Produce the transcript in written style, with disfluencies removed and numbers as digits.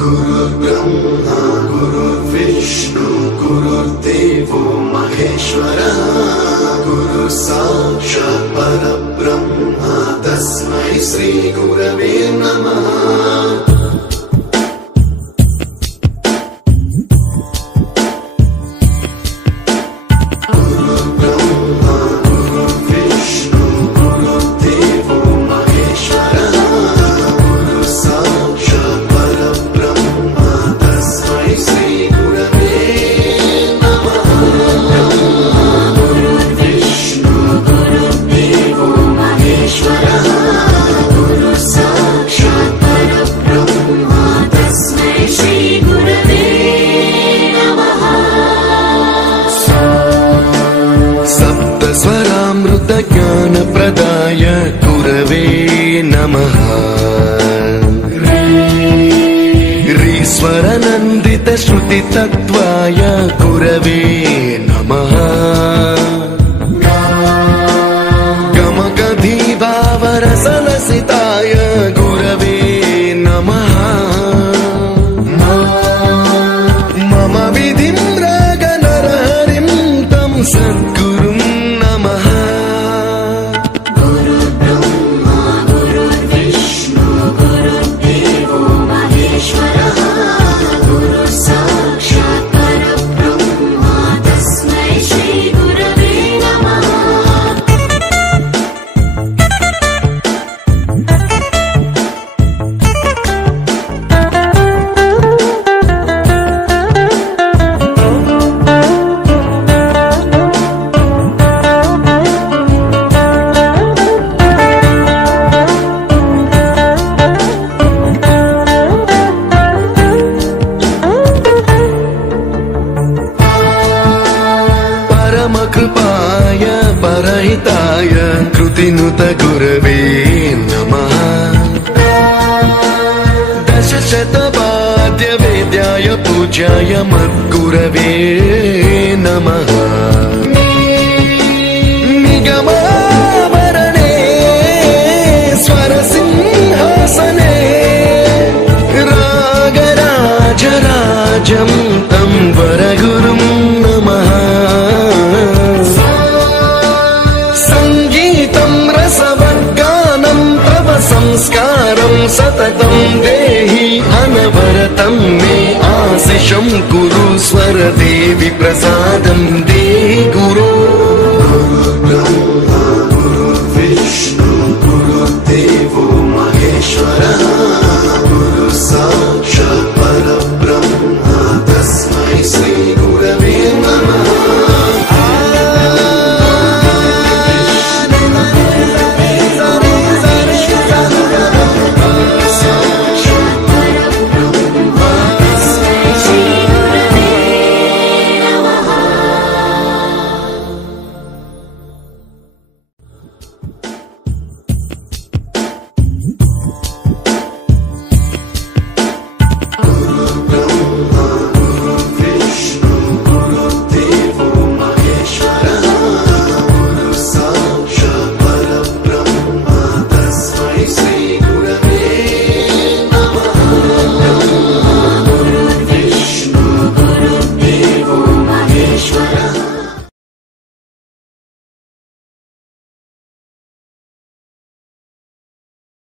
गुरुर्ब्रह्मा गुरुर्विष्णु गुरुर्देवो महेश्वरः गुरुः साक्षात् परब्रह्म तस्मै श्री गुरवे नमः। स्वरामृत ज्ञान प्रदाय गुरवे नमः। ऋस्वर नंदित श्रुति तत्वाय गुरवे नमः। गमगधीभावरसलसिताय गुरवे नमः। मम विधिं रागनरहरिं तं सद्गुरुं कृपाय परहिताय कृतिनुत गुरवे नमः। दशशतवाद्य वेद्याय पूज्याय मद्गुरवे नमः। निगमावरणे स्वरसिंहासने रागराजराजं तं वरगुरुं नमः। संस्कारं सततं देहि अनवरतं मे आशिषं कुरु स्वरदेवी प्रसादं देहि।